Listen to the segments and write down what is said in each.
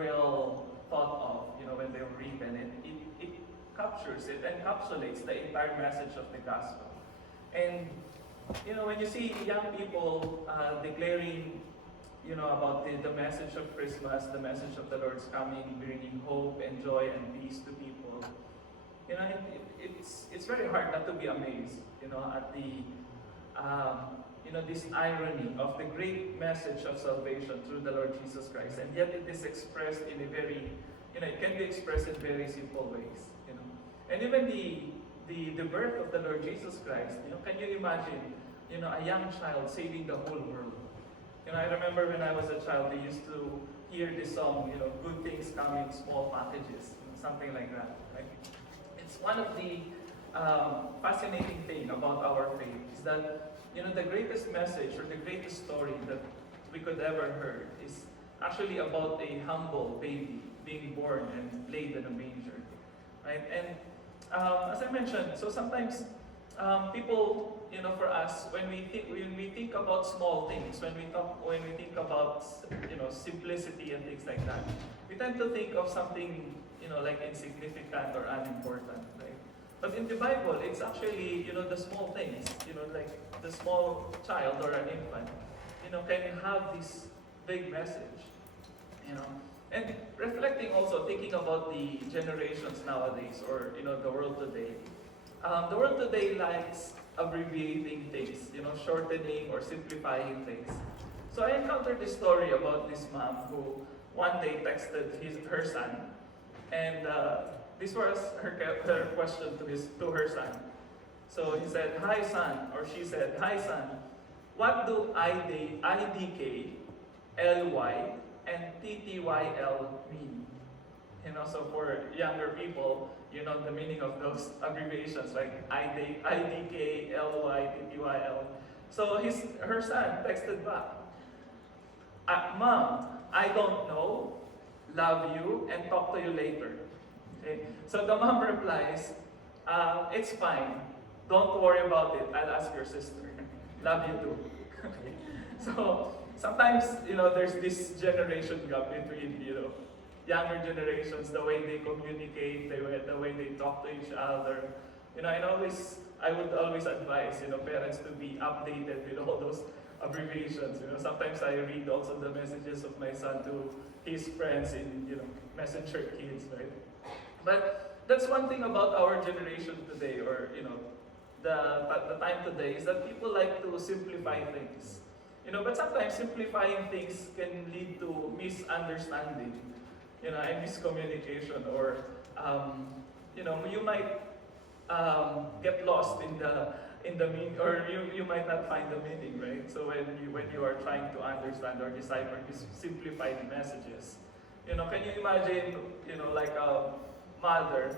well thought of, when they were written. It captures, it encapsulates the entire message of the gospel. And, when you see young people declaring, about the message of Christmas, the message of the Lord's coming, bringing hope and joy and peace to people, it's very hard not to be amazed, at the, this irony of the great message of salvation through the Lord Jesus Christ, and yet it is expressed in a very, it can be expressed in very simple ways, And even the birth of the Lord Jesus Christ, can you imagine, a young child saving the whole world? I remember when I was a child, I used to hear this song, good things come in small packages, something like that, right? It's one of the fascinating thing about our faith is that, the greatest message or the greatest story that we could ever heard is actually about a humble baby being born and laid in a manger, right? And as I mentioned, so sometimes people, for us, when we think about small things, when we think about, simplicity and things like that, we tend to think of something, like insignificant or unimportant, right? But in the Bible, it's actually, the small things, like the small child or an infant, can have this big message, And reflecting also, thinking about the generations nowadays, or, the world today. The world today likes abbreviating things, shortening or simplifying things. So I encountered this story about this mom who one day texted her son, and this was her question to her son. So he said, "Hi son," or she said, "Hi son, what do IDK, LY, and TTYL mean?" So for younger people, the meaning of those abbreviations, like IDK, LY, TTYL. So her son texted back, "Mom, I don't know, love you, and talk to you later." Okay? So the mom replies, "It's fine. Don't worry about it. I'll ask your sister. Love you too." Okay? So sometimes, there's this generation gap between, younger generations, the way they communicate, the way they talk to each other. And I would always advise, parents to be updated with all those abbreviations. Sometimes I read also the messages of my son to his friends in, Messenger Kids, right? But that's one thing about our generation today, or, the time today, is that people like to simplify things. But sometimes simplifying things can lead to misunderstanding, and miscommunication, or, you might get lost in the meaning, or you might not find the meaning, right? So when you are trying to understand or decipher these simplified messages, can you imagine, like a mother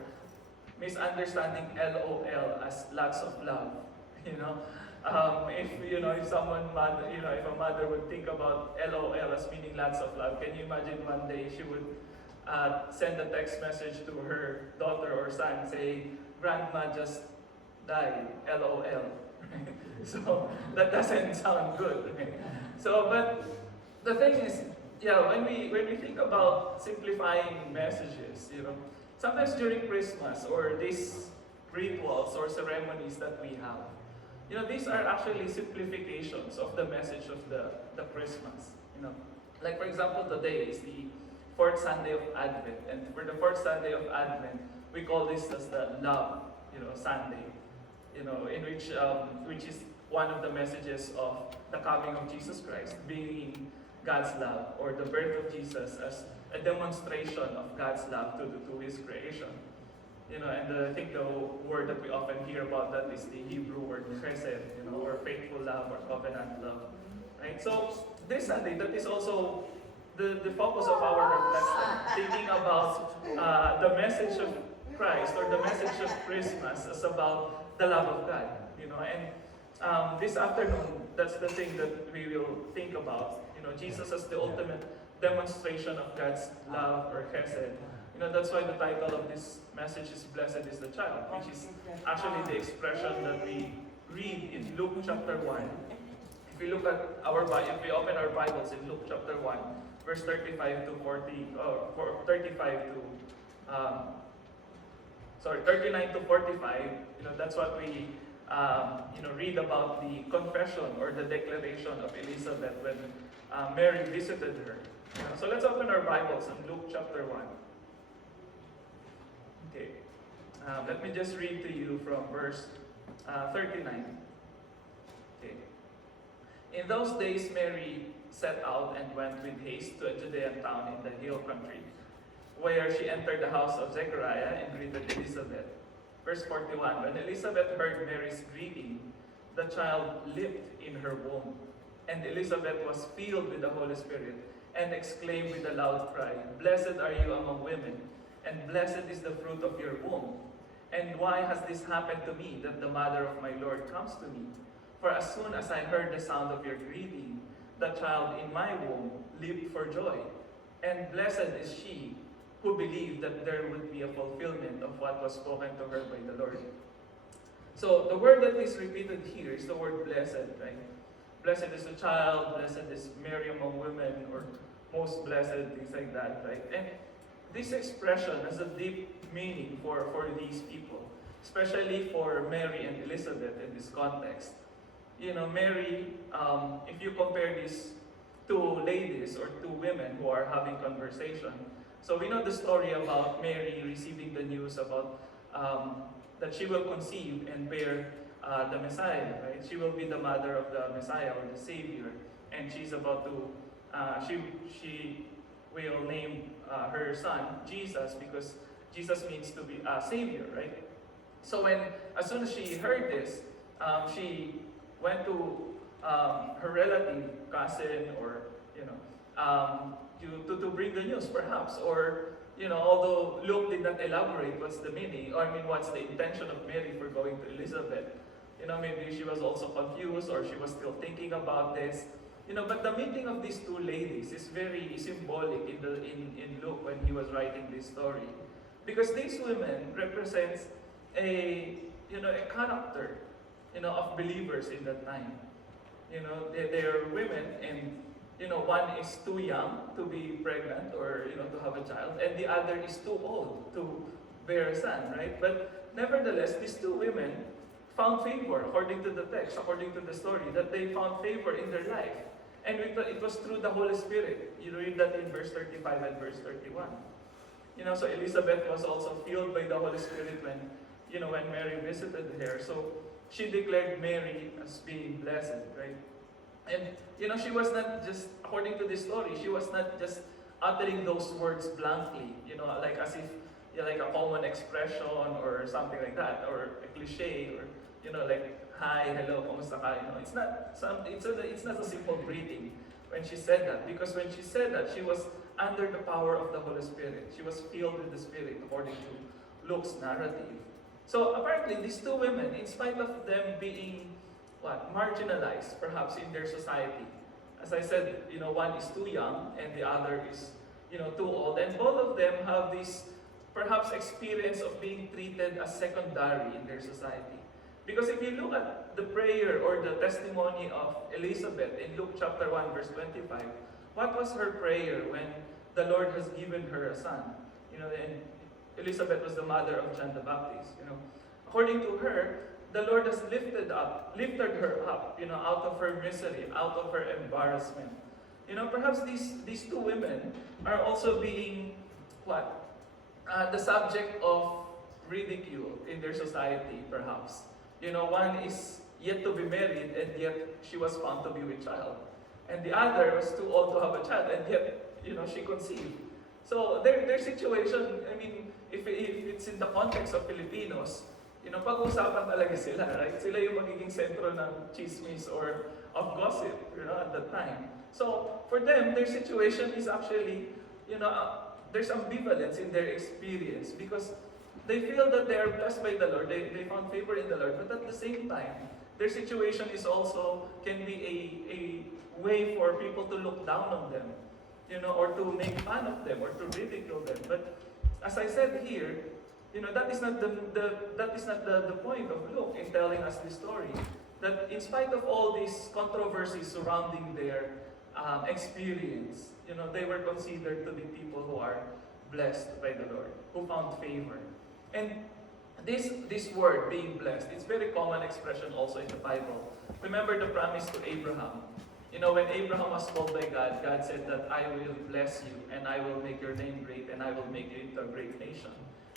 misunderstanding LOL as lots of love, if if a mother would think about LOL as meaning lots of love, can you imagine one day she would send a text message to her daughter or son saying, "Grandma just died, LOL." So that doesn't sound good. So, but the thing is, when we think about simplifying messages, sometimes during Christmas or these rituals or ceremonies that we have, these are actually simplifications of the message of the Christmas. Like for example, today is the fourth Sunday of Advent, and for the fourth Sunday of Advent, we call this as the Love, Sunday. In which is one of the messages of the coming of Jesus Christ, being God's love, or the birth of Jesus as a demonstration of God's love to His creation. And I think the word that we often hear about that is the Hebrew word chesed, or faithful love or covenant love. Right? So this Sunday, that is also the focus of our reflection, thinking about the message of Christ, or the message of Christmas, as about the love of God. And this afternoon, that's the thing that we will think about. Jesus as the ultimate demonstration of God's love, or chesed. That's why the title of this message is "Blessed is the Child," which is actually the expression that we read in Luke chapter 1. If we open our Bibles in Luke chapter 1, verse 35 to 40, or 35 to, um, 39 to 45, that's what we, read about the confession or the declaration of Elizabeth when Mary visited her. So let's open our Bibles in Luke chapter 1. Okay. Let me just read to you from verse 39. Okay. In those days, Mary set out and went with haste to a Judean town in the hill country, where she entered the house of Zechariah and greeted Elizabeth. Verse 41, when Elizabeth heard Mary's greeting, the child leaped in her womb, and Elizabeth was filled with the Holy Spirit and exclaimed with a loud cry, "Blessed are you among women, and blessed is the fruit of your womb. And why has this happened to me, that the mother of my Lord comes to me? For as soon as I heard the sound of your greeting, the child in my womb leaped for joy. And blessed is she who believed that there would be a fulfillment of what was spoken to her by the Lord." So the word that is repeated here is the word blessed, right? Blessed is the child, blessed is Mary among women, or most blessed, things like that, right? And this expression has a deep meaning for these people, especially for Mary and Elizabeth in this context. Mary, if you compare these two ladies or two women who are having conversation, so we know the story about Mary receiving the news about that she will conceive and bear the Messiah, right? She will be the mother of the Messiah or the Savior, and she's about to, she will name her son Jesus, because Jesus means to be a Savior, right? So as soon as she heard this, she went to her relative, cousin, or to bring the news, perhaps, or although Luke did not elaborate what's the meaning, or what's the intention of Mary for going to Elizabeth. Maybe she was also confused, or she was still thinking about this. But the meeting of these two ladies is very symbolic in Luke when he was writing this story, because these women represents a character of believers in that time. They are women, and one is too young to be pregnant or to have a child, and the other is too old to bear a son, right? But nevertheless, these two women found favor, according to the text, according to the story, that they found favor in their life. And it was through the Holy Spirit. You read that in verse 35 and verse 31. So Elizabeth was also filled by the Holy Spirit when Mary visited her. So she declared Mary as being blessed, right? And she was not just, according to this story, she was not just uttering those words blankly, like as if like a common expression or something like that, or a cliche, or like hi, hello, kamusta ka? It's not a simple greeting when she said that, because when she said that, she was under the power of the Holy Spirit. She was filled with the Spirit, according to Luke's narrative. So apparently, these two women, in spite of them being marginalized, perhaps in their society, as I said, one is too young and the other is too old, and both of them have this perhaps experience of being treated as secondary in their society. Because if you look at the prayer or the testimony of Elizabeth in Luke chapter 1 verse 25, what was her prayer when the Lord has given her a son? And Elizabeth was the mother of John the Baptist. According to her, the Lord has lifted her up, out of her misery, out of her embarrassment. Perhaps these two women are also being the subject of ridicule in their society, perhaps. One is yet to be married, and yet she was found to be with child. And the other was too old to have a child, and yet, she conceived. So their situation, if it's in the context of Filipinos, pag-uusapan talaga sila, right? Sila yung magiging sentro ng chismis or of gossip, at that time. So for them, their situation is actually, there's ambivalence in their experience, because they feel that they are blessed by the Lord, they found favor in the Lord, but at the same time, their situation is also, can be a way for people to look down on them, or to make fun of them, or to ridicule them. But as I said here, that is not the point of Luke in telling us this story. That in spite of all these controversies surrounding their experience, they were considered to be people who are blessed by the Lord, who found favor. And this word, being blessed, it's very common expression also in the Bible. Remember the promise to Abraham. When Abraham was called by God, God said that I will bless you, and I will make your name great, and I will make you into a great nation.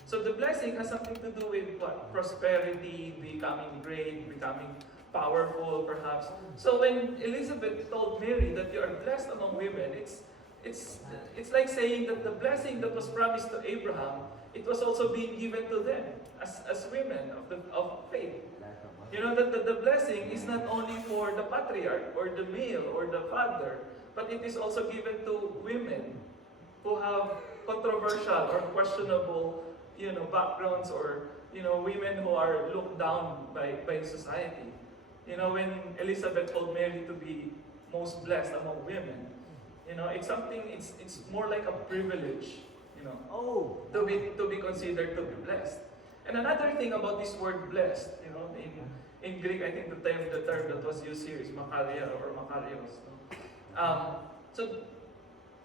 So the blessing has something to do with what? Prosperity, becoming great, becoming powerful, perhaps. So when Elizabeth told Mary that you are blessed among women, it's like saying that the blessing that was promised to Abraham, it was also being given to them as women of faith. That the blessing is not only for the patriarch or the male or the father, but it is also given to women who have controversial or questionable, backgrounds, or, women who are looked down by society. When Elizabeth told Mary to be most blessed among women, it's something, it's more like a privilege, to be considered to be blessed. And another thing about this word blessed, in Greek, I think the term that was used here is makaria or makarios. So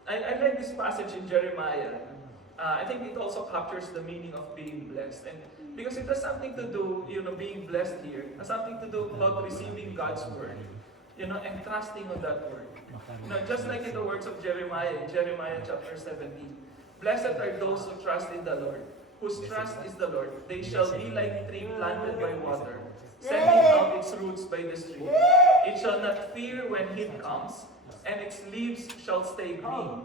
I like this passage in Jeremiah. I think it also captures the meaning of being blessed. And because it has something to do, being blessed here, has something to do about receiving God's word, and trusting on that word. Just like in the words of Jeremiah, in Jeremiah chapter 17, blessed are those who trust in the Lord, whose trust is the Lord. They shall be like a tree planted by water, sending out its roots by the stream. It shall not fear when heat comes, and its leaves shall stay green.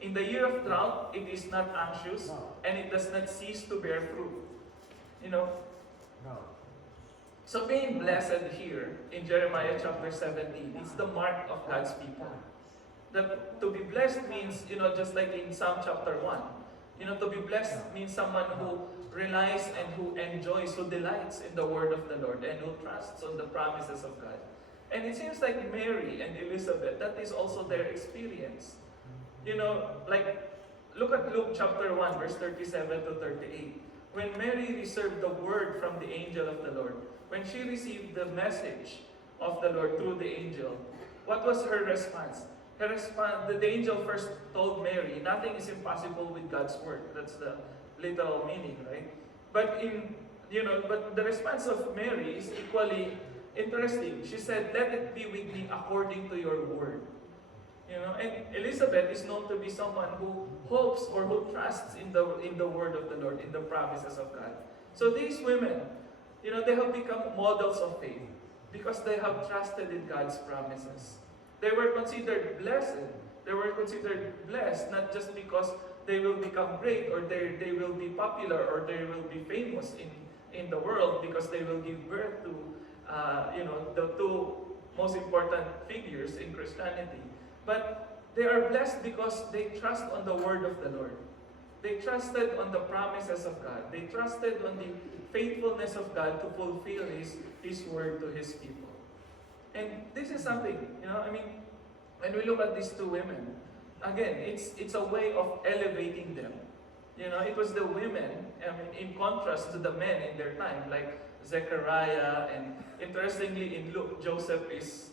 In the year of drought, it is not anxious, and it does not cease to bear fruit. So being blessed here in Jeremiah chapter 17 is the mark of God's people. That to be blessed means, just like in Psalm chapter 1, to be blessed means someone who relies and who enjoys, who delights in the word of the Lord, and who trusts on the promises of God. And it seems like Mary and Elizabeth, that is also their experience. Look at Luke chapter 1, verse 37 to 38. When Mary received the word from the angel of the Lord, when she received the message of the Lord through the angel, what was her response? The angel first told Mary, nothing is impossible with God's word. That's the literal meaning, right? But but the response of Mary is equally interesting. She said, "Let it be with me according to your word." And Elizabeth is known to be someone who hopes or who trusts in the word of the Lord, in the promises of God. So these women, they have become models of faith because they have trusted in God's promises. They were considered blessed. They were considered blessed not just because they will become great, or they will be popular, or they will be famous in the world because they will give birth to the two most important figures in Christianity. But they are blessed because they trust on the word of the Lord. They trusted on the promises of God. They trusted on the faithfulness of God to fulfill His word to His people. And this is something, when we look at these two women, again, it's a way of elevating them. It was the women, in contrast to the men in their time, like Zechariah, and interestingly in Luke, Joseph is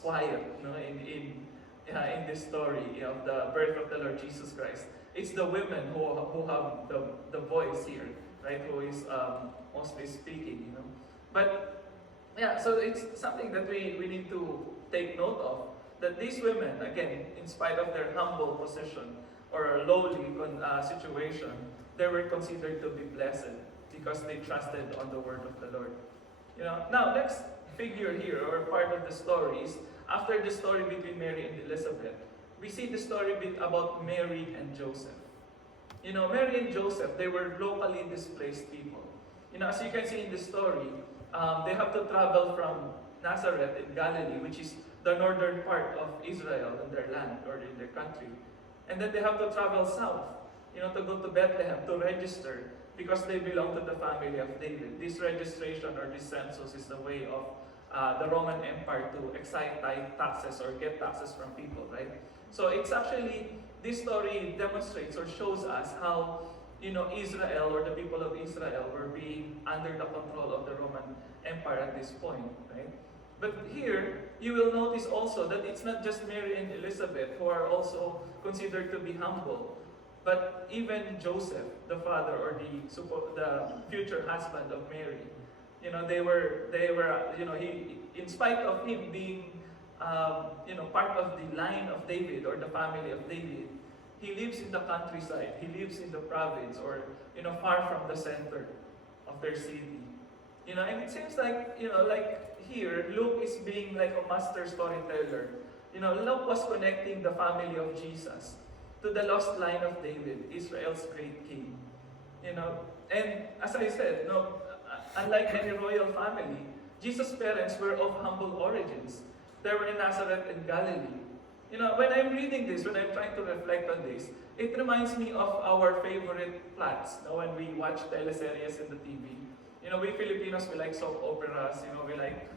quiet, in this story of the birth of the Lord Jesus Christ. It's the women who have the voice here, right? Who is mostly speaking, But so it's something that we need to take note of, that these women, again, in spite of their humble position or lowly situation, they were considered to be blessed because they trusted on the word of the Lord. Now, next figure here, or part of the story, is after the story between Mary and Elizabeth, we see the story about Mary and Joseph. Mary and Joseph, they were locally displaced people. As you can see in the story, they have to travel from Nazareth in Galilee, which is the northern part of Israel in their land or in their country. And then they have to travel south, to go to Bethlehem to register because they belong to the family of David. This registration or this census is the way of the Roman Empire to excise taxes or get taxes from people, right? So it's actually, this story demonstrates or shows us how, Israel or the people of Israel were being under the control of the Roman Empire at this point, right? But here, you will notice also that it's not just Mary and Elizabeth who are also considered to be humble, but even Joseph, the father or the future husband of Mary. In spite of him being, part of the line of David or the family of David, he lives in the countryside. He lives in the province or, far from the center of their city. And it seems like, like here, Luke is being like a master storyteller. Luke was connecting the family of Jesus to the lost line of David, Israel's great king. And as I said, unlike any royal family, Jesus' parents were of humble origins. They were in Nazareth in Galilee. When I'm reading this, when I'm trying to reflect on this, it reminds me of our favorite plots. When we watch teleseries in the TV. We Filipinos, we like soap operas, we like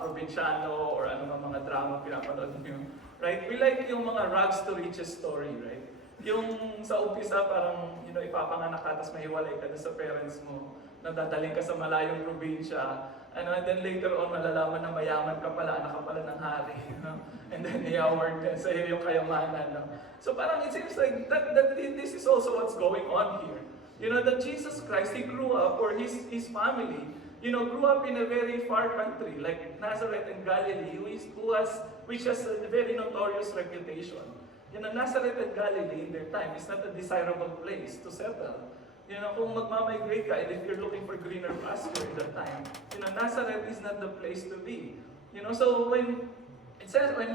Provinciano or mga drama pinapanood nyo. Right? We like yung mga rags to riches story, right? Yung sa umpisa parang, ipapanganak ka, tapos mahiwalay ka sa parents mo, nadadaling ka sa malayong probinsya, and then later on malalaman na mayaman ka pala, anak ka pala ng hari, and then i-award ka sa iyo yung kayamanan. So parang it seems like that this is also what's going on here. That Jesus Christ, He grew up, or His family, grew up in a very far country, like Nazareth and Galilee, which has a very notorious reputation. Nazareth and Galilee in their time is not a desirable place to settle. Kung magmamigrate ka, and if you're looking for greener pasture at that time, Nazareth is not the place to be. So when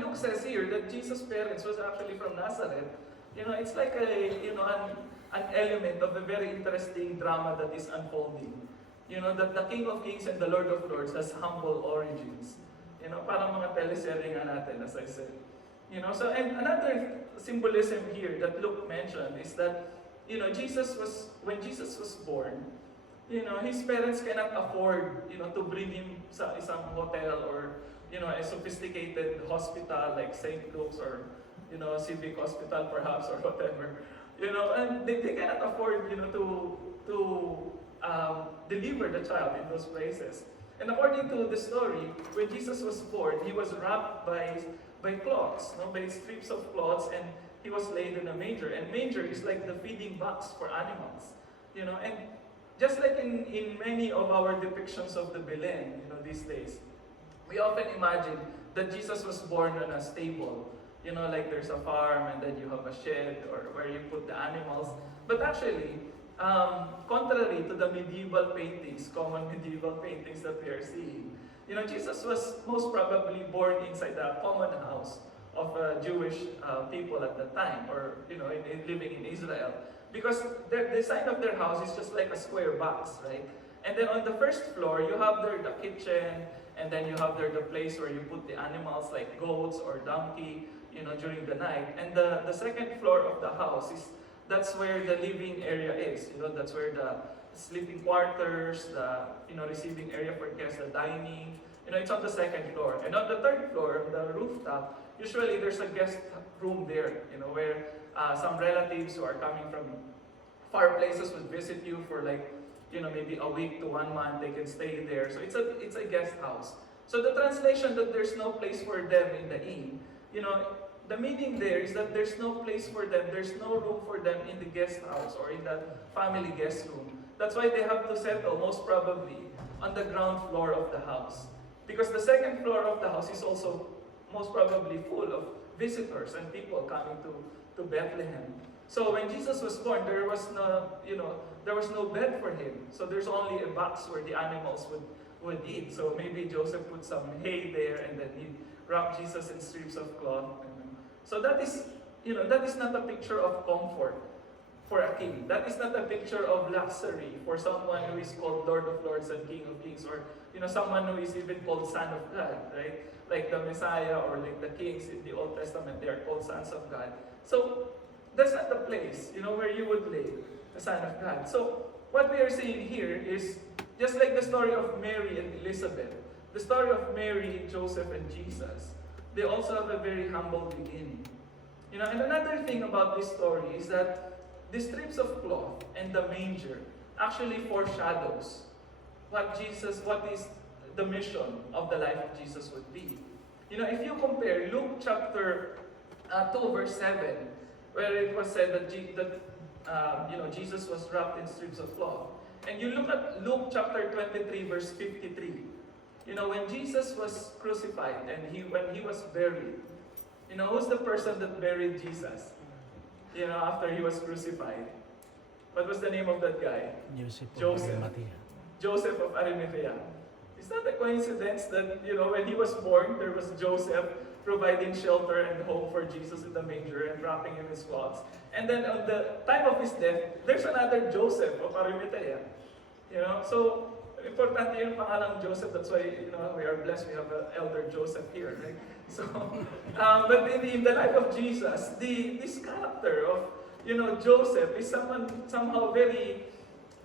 Luke says here that Jesus' parents was actually from Nazareth, it's like an element of a very interesting drama that is unfolding. That the King of Kings and the Lord of Lords has humble origins. Parang mga teleserye nga natin, as I said. So and another symbolism here that Luke mentioned is that, when Jesus was born, his parents cannot afford, to bring him sa isang hotel or, a sophisticated hospital like St. Luke's or, Civic Hospital perhaps or whatever. And they cannot afford, to deliver the child in those places. And according to the story, when Jesus was born, he was wrapped by cloths, by strips of cloths, and he was laid in a manger. And manger is like the feeding box for animals. And just like in many of our depictions of the Belen, these days, we often imagine that Jesus was born on a stable. Like there's a farm and then you have a shed or where you put the animals. But actually, contrary to the medieval paintings, common medieval paintings that we are seeing, Jesus was most probably born inside a common house of Jewish people at the time, or living in Israel, because the design of their house is just like a square box, right? And then on the first floor, you have there the kitchen, and then you have there the place where you put the animals like goats or donkey, during the night. And the second floor of the house that's where the living area is. That's where the sleeping quarters, the receiving area for guests, the dining. It's on the second floor. And on the third floor, the rooftop, usually there's a guest room there, where some relatives who are coming from far places would visit you for like, maybe a week to 1 month. They can stay there. So it's a guest house. So the translation that there's no place for them in the inn, the meaning there is that there's no place for them, there's no room for them in the guest house or in the family guest room. That's why they have to settle, most probably, on the ground floor of the house. Because the second floor of the house is also most probably full of visitors and people coming to Bethlehem. So when Jesus was born, there was no bed for him. So there's only a box where the animals would eat. So maybe Joseph put some hay there and then he wrapped Jesus in strips of cloth. So that is not a picture of comfort for a king. That is not a picture of luxury for someone who is called Lord of Lords and King of Kings, or someone who is even called Son of God, right? Like the Messiah or like the kings in the Old Testament, they are called sons of God. So that's not the place, where you would lay the Son of God. So what we are seeing here is just like the story of Mary and Elizabeth, the story of Mary, Joseph, and Jesus. They also have a very humble beginning. And another thing about this story is that the strips of cloth and the manger actually foreshadows what is the mission of the life of Jesus would be. If you compare Luke chapter 2 verse 7, where it was said that, Jesus was wrapped in strips of cloth. And you look at Luke chapter 23 verse 53. When Jesus was crucified and when he was buried, who's the person that buried Jesus? After he was crucified. What was the name of that guy? Joseph. Joseph of Arimathea. It's not a coincidence that, when he was born, there was Joseph providing shelter and hope for Jesus in the manger and wrapping him in his cloths. And then on the time of his death, there's another Joseph of Arimathea. So importante yung pangalang Joseph. That's why, we are blessed. We have an elder Joseph here, right? So, but in the life of Jesus, this character of, Joseph is somehow very,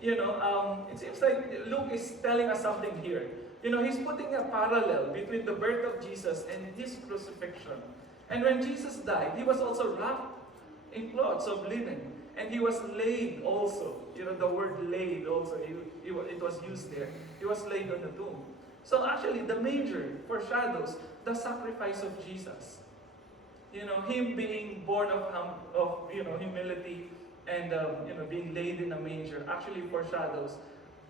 it seems like Luke is telling us something here. He's putting a parallel between the birth of Jesus and his crucifixion. And when Jesus died, he was also wrapped in cloths of linen. And he was laid also. The word laid also, it was used there. He was laid on the tomb. So actually, the manger foreshadows the sacrifice of Jesus. Him being born of humility and being laid in a manger actually foreshadows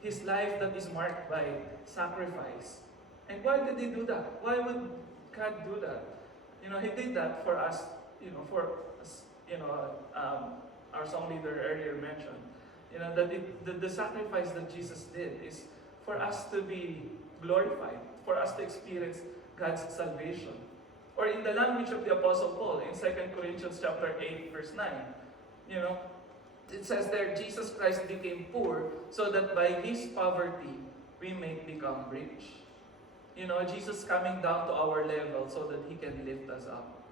his life that is marked by sacrifice. And why did he do that? Why would God do that? He did that for us. Our song leader earlier mentioned. That the sacrifice that Jesus did is for us to be glorified, for us to experience God's salvation. Or in the language of the Apostle Paul, in 2 Corinthians chapter 8, verse 9, it says there, Jesus Christ became poor so that by his poverty we may become rich. Jesus coming down to our level so that he can lift us up.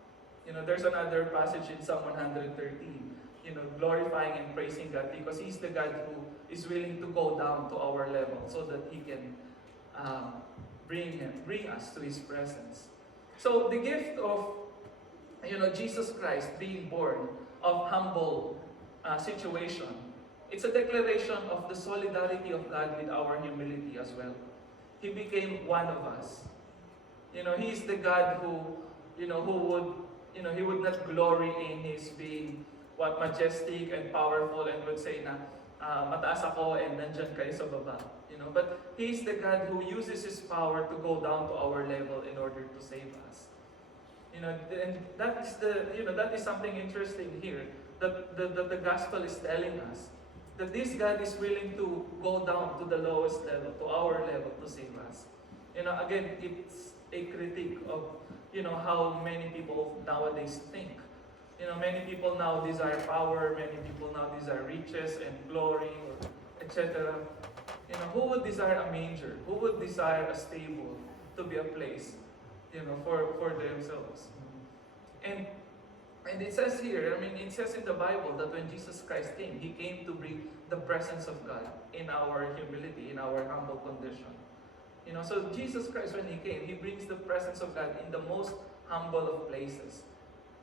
There's another passage in Psalm 113, glorifying and praising God because he's the God who is willing to go down to our level so that he can bring us to his presence. So the gift of, Jesus Christ being born of humble situation, it's a declaration of the solidarity of God with our humility as well. He became one of us. He is the God who would, he would not glory in his being majestic and powerful and would say na mataas ako and nandyan kayo sa baba. But he is the God who uses his power to go down to our level in order to save us. And that is that is something interesting here that the gospel is telling us, that this God is willing to go down to the lowest level, to our level, to save us. Again, it's a critique of how many people nowadays think. Many people now desire power, many people now desire riches and glory, etc. Who would desire a manger? Who would desire a stable to be a place, for themselves? And it says here, it says in the Bible that when Jesus Christ came, he came to bring the presence of God in our humility, in our humble condition. So Jesus Christ, when he came, he brings the presence of God in the most humble of places.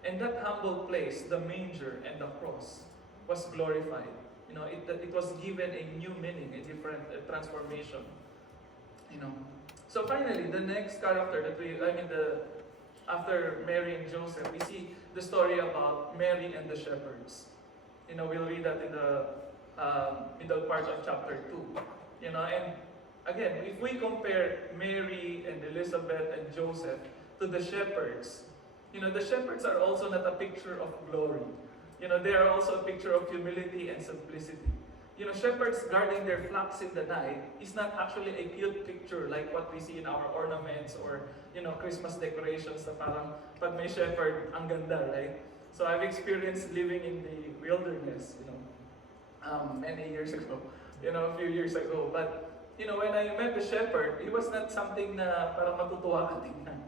And that humble place, the manger and the cross, was glorified. It was given a new meaning, a different transformation. So finally, the next character that after Mary and Joseph, we see the story about Mary and the shepherds. We'll read that in the middle part of chapter 2. And again, if we compare Mary and Elizabeth and Joseph to the shepherds, the shepherds are also not a picture of glory. They are also a picture of humility and simplicity. Shepherds guarding their flocks in the night is not actually a cute picture like what we see in our ornaments or, Christmas decorations na parang pag may shepherd, ang ganda, right? So I've experienced living in the wilderness, many years ago, a few years ago. But, when I met the shepherd, it was not something na parang matutuwa ka tingnan.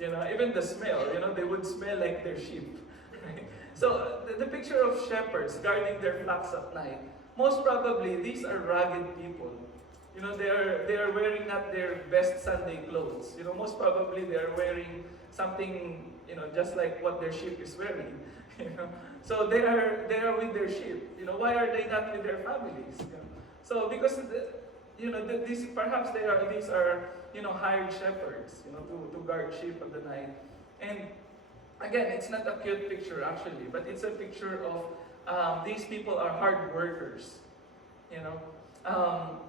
Even the smell, they would smell like their sheep. Right? So the picture of shepherds guarding their flocks at night, most probably these are rugged people. They are wearing not their best Sunday clothes. Most probably they are wearing something, just like what their sheep is wearing. So they are with their sheep. Why are they not with their families? So because these are hired shepherds, to guard sheep at the night. And again, it's not a cute picture actually, but it's a picture of these people are hard workers. You know,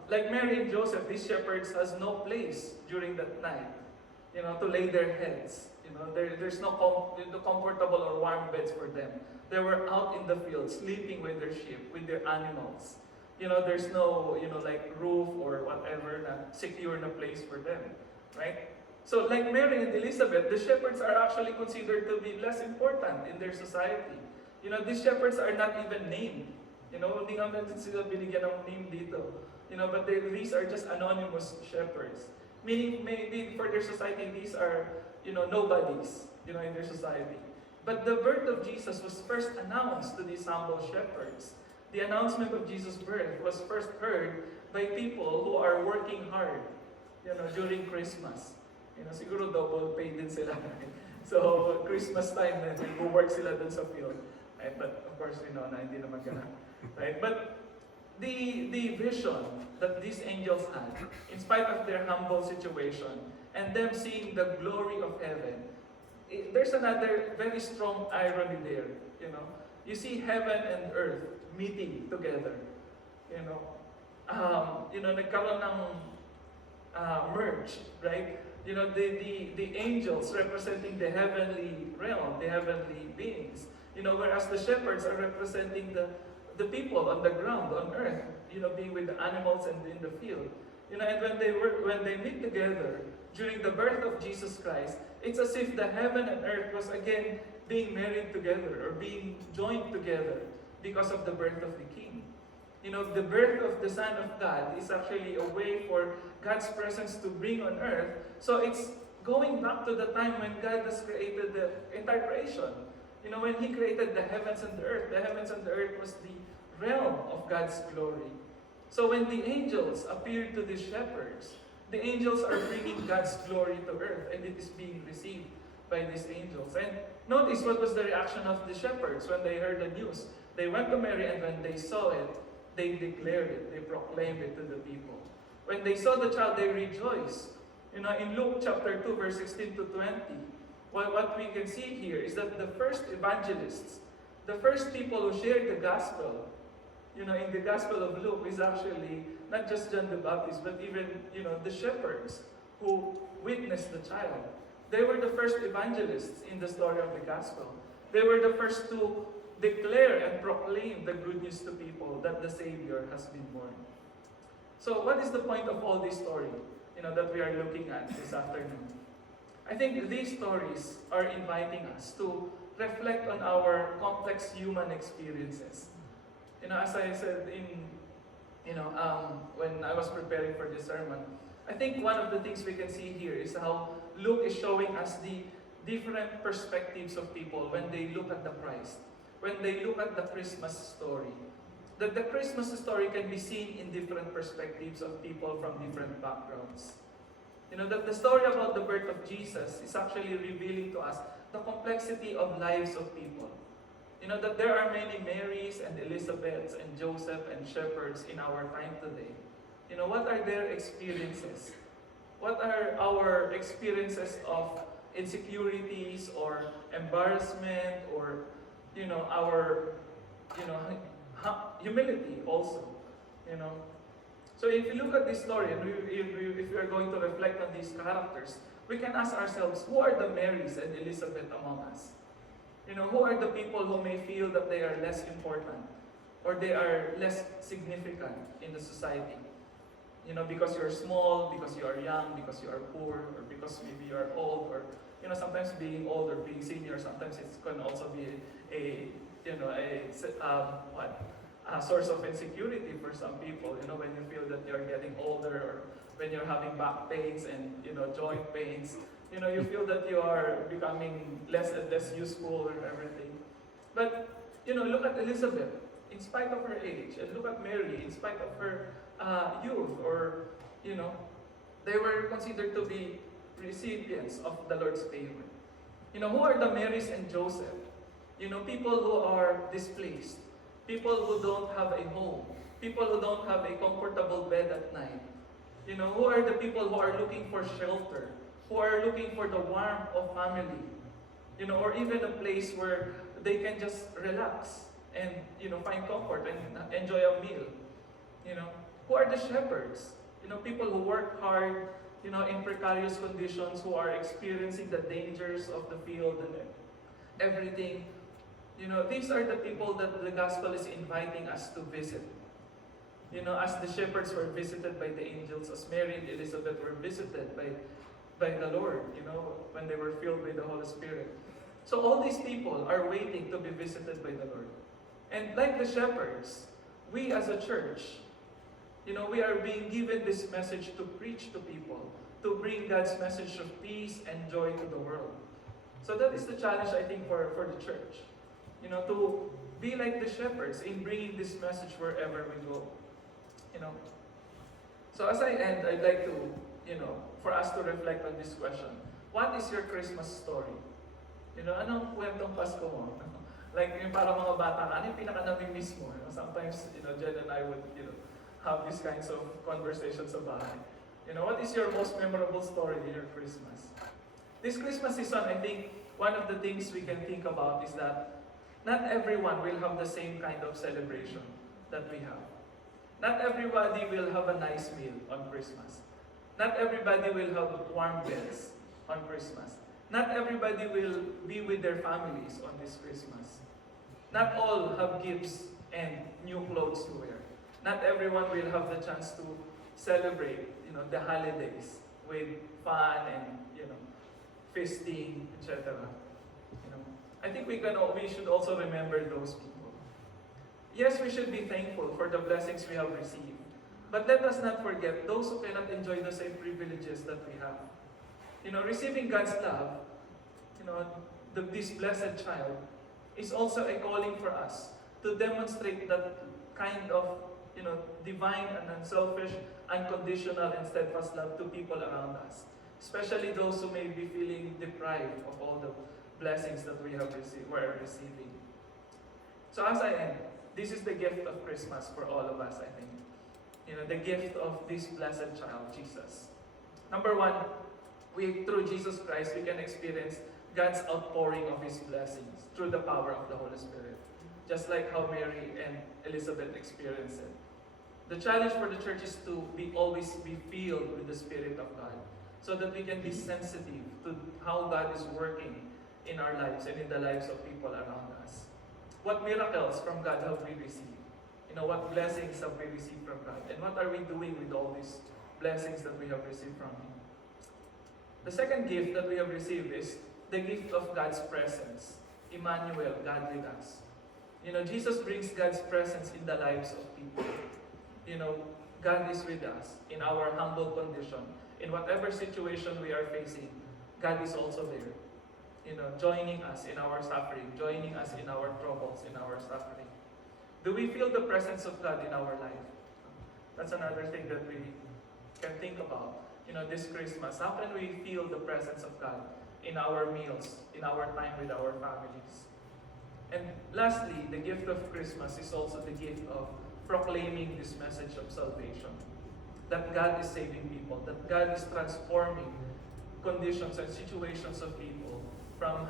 like Mary and Joseph, these shepherds has no place during that night, to lay their heads. There's no comfortable or warm beds for them. They were out in the field, sleeping with their sheep, with their animals. There's no, like roof or whatever na secure na place for them, right? So like Mary and Elizabeth, the shepherds are actually considered to be less important in their society. These shepherds are not even named. Hindi nga natin sila binigyan ng name dito. But these are just anonymous shepherds. Meaning, maybe for their society, these are, nobodies, in their society. But the birth of Jesus was first announced to these humble shepherds. The announcement of Jesus' birth was first heard by people who are working hard, during Christmas. Siguro double pay din sila. So, Christmas time, nag-work sila dun sa field. Right? But of course, na hindi naman ganun. Right? But the vision that these angels had, in spite of their humble situation, and them seeing the glory of heaven, there's another very strong irony there. You see heaven and earth meeting together. Nagkaroon ng merge, right? The angels representing the heavenly realm, the heavenly beings. Whereas the shepherds are representing the people on the ground, on earth, being with the animals and in the field. And when they meet together during the birth of Jesus Christ, it's as if the heaven and earth was again being married together or being joined together because of the birth of the King. The birth of the Son of God is actually a way for God's presence to bring on earth. So it's going back to the time when God has created the entire creation. When He created the heavens and the heavens and the earth was the realm of God's glory. So when the angels appeared to the shepherds, the angels are bringing God's glory to earth, and it is being received by these angels. And notice what was the reaction of the shepherds when they heard the news. They went to Mary, and when they saw it, they declared it, they proclaimed it to the people. When they saw the child, they rejoiced. In Luke chapter 2, verse 16 to 20, what we can see here is that the first evangelists, the first people who shared the gospel, in the Gospel of Luke is actually not just John the Baptist, but even, the shepherds who witnessed the child. They were the first evangelists in the story of the gospel. They were the first to declare and proclaim the good news to people that the Savior has been born. So what is the point of all this story, that we are looking at this afternoon? I think these stories are inviting us to reflect on our complex human experiences. As I said when I was preparing for this sermon, I think one of the things we can see here is how Luke is showing us the different perspectives of people when they look at the Christ, when they look at the Christmas story. That the Christmas story can be seen in different perspectives of people from different backgrounds. That the story about the birth of Jesus is actually revealing to us the complexity of lives of people. That there are many Marys and Elizabeths and Joseph and shepherds in our time today. What are their experiences? What are our experiences of insecurities or embarrassment or, our, humility also, So if you look at this story and if we are going to reflect on these characters, we can ask ourselves, who are the Marys and Elizabeth among us? Who are the people who may feel that they are less important or they are less significant in the society? Because you're small, because you are young, because you are poor, or because maybe you are old, or sometimes being old or being senior, sometimes it can also be a source of insecurity for some people. When you feel that you're getting older, or when you're having back pains and joint pains, you feel that you are becoming less and less useful and everything. But look at Elizabeth, in spite of her age, and look at Mary, in spite of her youth, or they were considered to be recipients of the Lord's favor. Who are the Marys and Joseph? People who are displaced, people who don't have a home, people who don't have a comfortable bed at night. Who are the people who are looking for shelter, who are looking for the warmth of family, or even a place where they can just relax and, find comfort and enjoy a meal. Who are the shepherds? People who work hard, in precarious conditions, who are experiencing the dangers of the field and everything. These are the people that the gospel is inviting us to visit. As the shepherds were visited by the angels, as Mary and Elizabeth were visited by the Lord, when they were filled with the Holy Spirit. So all these people are waiting to be visited by the Lord. And like the shepherds, we as a church, we are being given this message to preach to people, to bring God's message of peace and joy to the world. So that is the challenge, I think, for the church. To be like the shepherds in bringing this message wherever we go. So as I end, I'd like to, for us to reflect on this question. What is your Christmas story? Anong kwentong Pasko mo? Like, yung para mga bata, ano yung pinaka-namimiss mo? Sometimes, Jen and I would, have these kinds of conversations sa bahay. What is your most memorable story in your Christmas? This Christmas season, I think, one of the things we can think about is that not everyone will have the same kind of celebration that we have. Not everybody will have a nice meal on Christmas. Not everybody will have warm beds on Christmas. Not everybody will be with their families on this Christmas. Not all have gifts and new clothes to wear. Not everyone will have the chance to celebrate, the holidays with fun and, feasting, etc. I think we should also remember those people. Yes, we should be thankful for the blessings we have received. But let us not forget those who cannot enjoy the same privileges that we have. Receiving God's love, this blessed child, is also a calling for us to demonstrate that kind of, divine and unselfish, unconditional and steadfast love to people around us. Especially those who may be feeling deprived of all the blessings that we are receiving. So as I end, this is the gift of Christmas for all of us, I think. The gift of this blessed child, Jesus. Number one, through Jesus Christ, we can experience God's outpouring of His blessings through the power of the Holy Spirit. Just like how Mary and Elizabeth experienced it. The challenge for the church is to always be filled with the Spirit of God, so that we can be sensitive to how God is working in our lives and in the lives of people around us. What miracles from God have we received? What blessings have we received from God? And what are we doing with all these blessings that we have received from Him? The second gift that we have received is the gift of God's presence. Emmanuel, God with us. Jesus brings God's presence in the lives of people. God is with us in our humble condition. In whatever situation we are facing, God is also there. Joining us in our suffering, joining us in our troubles, in our suffering. Do we feel the presence of God in our life? That's another thing that we can think about. This Christmas, how can we feel the presence of God in our meals, in our time with our families? And lastly, the gift of Christmas is also the gift of proclaiming this message of salvation. That God is saving people, that God is transforming conditions and situations of people from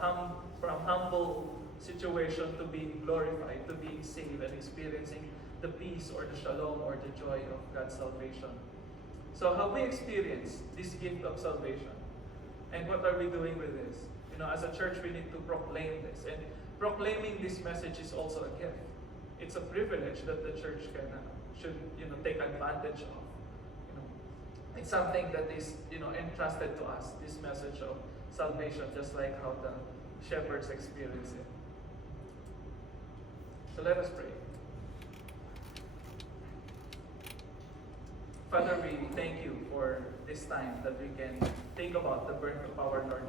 humble situation to being glorified, to being saved and experiencing the peace or the shalom or the joy of God's salvation. So have we experienced this gift of salvation? And what are we doing with this? As a church, we need to proclaim this. And proclaiming this message is also a gift. It's a privilege that the church should take advantage of. It's something that is entrusted to us, this message of salvation, just like how the shepherds experience it. So let us pray. Father, we thank you for this time that we can think about the birth of our Lord